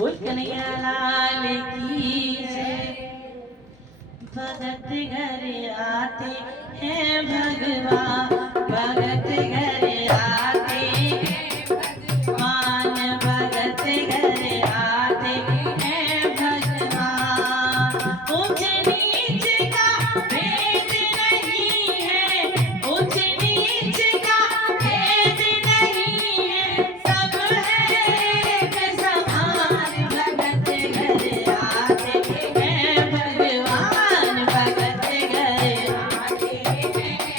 बोल कन्हैया लाल की जय। भगत घर आते हैं भगवान, भगत घर आते हैं भगवान, भगत घर आते हैं भगवान। ऊंच नीच का भेद नहीं है, ऊंच नीच का भेद नहीं है, सब है एक समान। भगत घर आते हैं भगवान, भगत घर आते हैं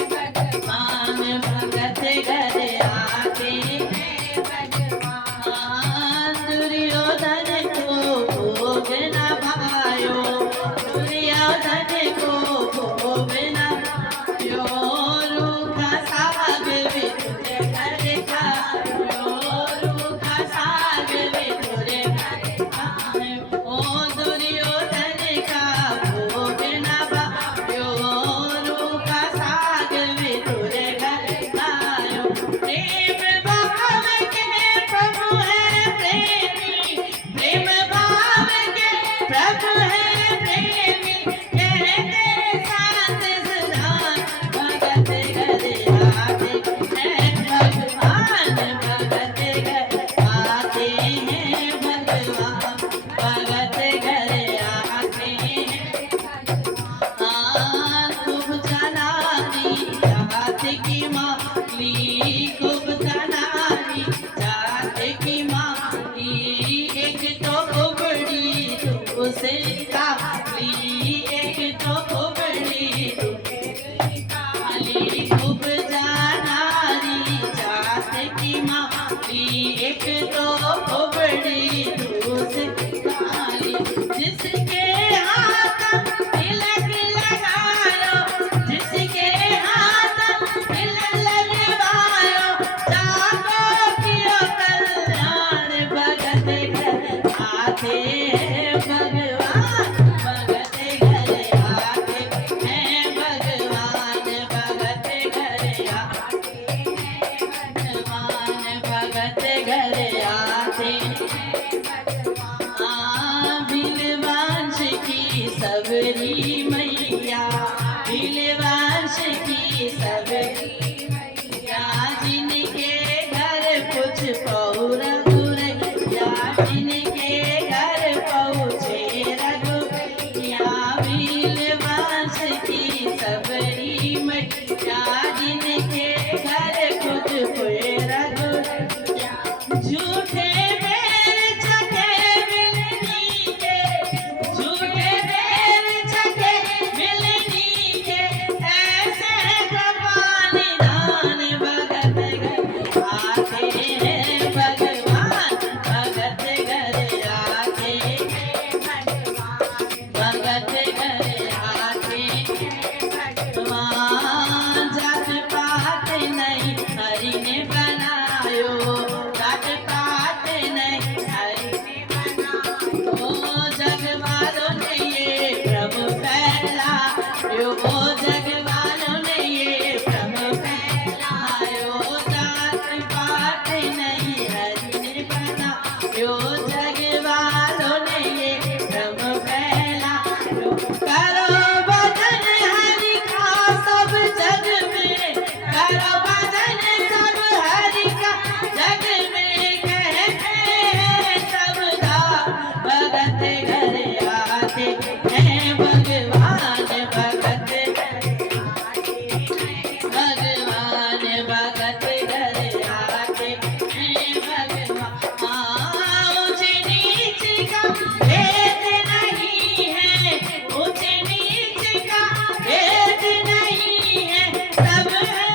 भगवान, भगत घर आते हैं भगवान। दुर्योधन को भोग न भायो, दुर्योधन को भोग न भायो, रूखा साग विदुर घर खायो, रूखा साग विदुर घर खायो। ओ दुर्योधन का भोग न भायो, रूखा साग विदुर घर खायो। प्रेम भाव के प्रभु है प्रेमी, प्रेम भाव के प्रभु है प्रेमी, कहते साथ सुधान। भगत घर आते हैं भगवान, भगत घर आते हैं भगवान, भगत घर आते हैं। खूब जनानी जात की माली, खूब जनानी जात की माली, एक तो कुबड़ी दूसरी काली, एक तो कुबड़ी दूसरी काली। खूब जनानी जात की माली, एक तो कुबड़ी दूसरी काली। जिसके हाथ तिलक लगायो, जिसके हाथ तिलक लगवायो, जाको कियो कल्याण। भगत घर आते हैं भगवान, भगत घर आते हैं भगवान, भगत घर आते हैं भगवान, भगत घर आते हैं भगवान। भीलवांश की सबरी मैया, भीलवांश की सबरी मैया, जिनके घर कुछ पौर गुरैया, जिनके घर पहुँचे रघुरैया। भीलवांश की सबरी मैया, जिनके घर कुछ पुए रघुरैया। झूठे बैर चखे मिलनी के, झूठे बैर चखे मिलनी के, ऐसे कृपा निधान। भगत घर आते हैं भगवान, भगत घर आते हैं भगवान, भगत घर आते हैं भगवान। जात पात नहीं हरि ने बनायो, जात पात नहीं हरि ने बनायो, जग वालों ने ये भ्रम फैलायो, जग वालों ने ये भ्रम फैलायो। जात पात नहीं हरि ने बनायो, जग वालों ने ये भ्रम फैलायो। करो भजन हरि का सब जग में, करो भजन सब हरि का जग में, कहते हैं सब धाम। भगत घर आते हैं भगवान, भगत घर आते हैं भगवान, भगत घर आते हैं भगवान। ऊंच नीच का भेद नहीं है, ऊंच नीच का भेद नहीं है, सब है